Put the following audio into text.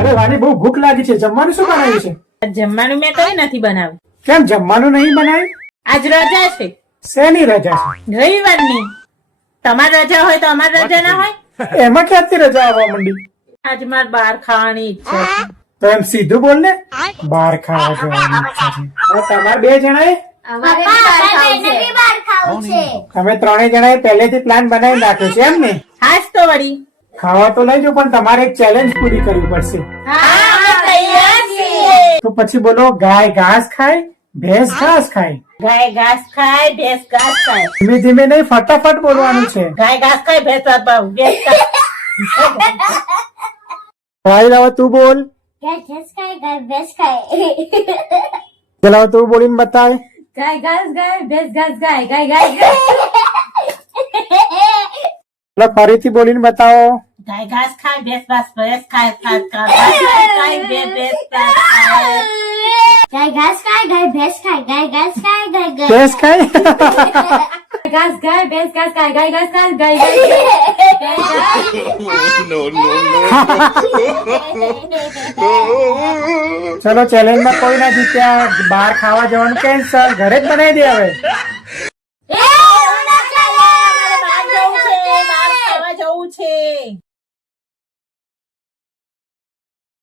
અરે વાની બહુ ભૂખ લાગી છે. જમવાનું શું બનાવ્યું છે? જમવાનું મેં કઈ નથી બનાવ્યું. કેમ જમવાનું નહીં બનાવ્યું? આજ રજા છે, શેની રજા છે? રવિવારની. તમારી રજા હોય તો અમારી રજા ના હોય? એમાં ક્યાંથી રજા આવવા માંડી? આજ મારે બહાર ખાવાની ઈચ્છા છે. તો એમ સીધું બોલ ને, બહાર ખાવા જવાની ઈચ્છા છે. હવે તમારે બે જણાએ તમે ત્રણેય જણાએ પહેલેથી પ્લાન બનાવી નાખ્યો છે એમ ને? હાજ તો વળી. ખાવા તો લઈ જાઓ પણ તમારે એક ચેલેન્જ પૂરી કરવી પડશે. હા, અમે તૈયાર છીએ. તો પછી બોલો, ગાય ઘાસ ખાય, ભેંસ ઘાસ ખાય? ગાય ઘાસ ખાય, ભેંસ ઘાસ ખાય. ધીમે ધીમે નહીં, ફટાફટ બોલવાનું છે. ગાય ઘાસ ખાય, ભેંસ ભેંસ ખાય. ભાઈ લાવો તું બોલ. ગાય ઘાસ ખાય, ગાય ભેંસ ખાય. ચલાવો તું બોલીને બતાય. ગાય ઘાસ ગાય, ભેંસ ઘાસ ગાય, ગાય ગાય ગાય. ચલો ફરીથી બોલીને બતાવો. ગાય ઘાસ ખાય, ભેંસ ભેંસ ખાય, ખાય, ખાય, ભેંસ ખાય. ગાય ઘાસ ખાય, ગાય ભેંસ ખાય, ગાય ઘાસ ખાય, ગાય ગાય. ભેંસ ખાય. ઘાસ ગાય, ભેંસ ઘાસ ખાય, ગાય ઘાસ ખાય, ગાય ગાય. ચલો ચેલેન્જ માં કોઈ ના જીત્યા. બહાર ખાવા જવાનું કેન્સલ, ઘરે જ બનાવી દે હવે. અમારે બહાર જવું છે, બહાર ખાવા જવું છે.